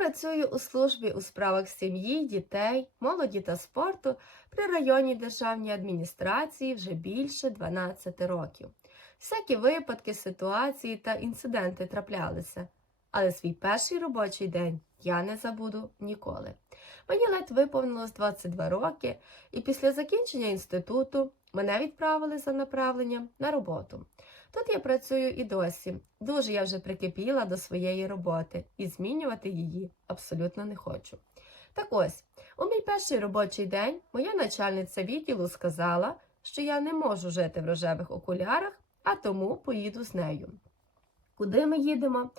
працюю у службі у справах сім'ї, дітей, молоді та спорту при районній державній адміністрації вже більше 12 років. Всякі випадки, ситуації та інциденти траплялися, але свій перший робочий день я не забуду ніколи. Мені ледь виповнилось 22 роки, і після закінчення інституту мене відправили за направленням на роботу. Тут я працюю і досі. Дуже я вже прикипіла до своєї роботи і змінювати її абсолютно не хочу. Так ось, у мій перший робочий день моя начальниця відділу сказала, що я не можу жити в рожевих окулярах, а тому поїду з нею. Куди ми їдемо?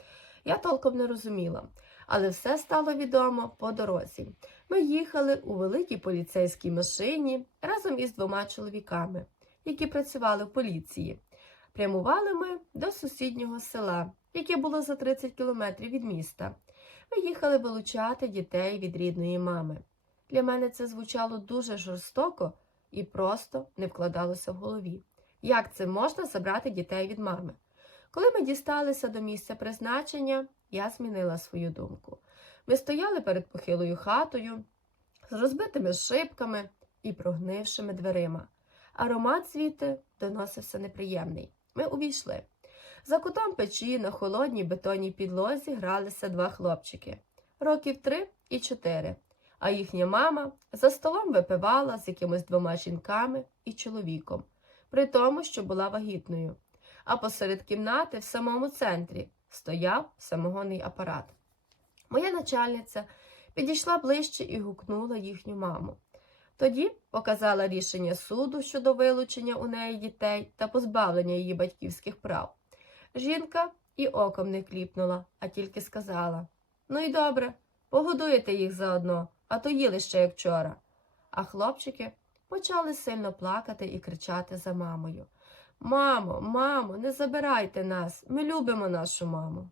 Я толком не розуміла, але все стало відомо по дорозі. Ми їхали у великій поліцейській машині разом із двома чоловіками, які працювали в поліції. Прямували ми до сусіднього села, яке було за 30 кілометрів від міста. Ми їхали вилучати дітей від рідної мами. Для мене це звучало дуже жорстоко і просто не вкладалося в голові. Як це можна забрати дітей від мами? Коли ми дісталися до місця призначення, я змінила свою думку. Ми стояли перед похилою хатою з розбитими шибками і прогнившими дверима. Аромат звідти доносився неприємний. Ми увійшли. За кутом печі на холодній бетонній підлозі гралися два хлопчики років три і чотири, а їхня мама за столом випивала з якимись двома жінками і чоловіком, при тому, що була вагітною. А посеред кімнати, в самому центрі, стояв самогонний апарат. Моя начальниця підійшла ближче і гукнула їхню маму. Тоді показала рішення суду щодо вилучення у неї дітей та позбавлення її батьківських прав. Жінка і оком не кліпнула, а тільки сказала Ну і добре, погодуєте їх заодно, а то їли ще як вчора. А хлопчики почали сильно плакати і кричати за мамою. Мамо, мамо, не забирайте нас, ми любимо нашу маму.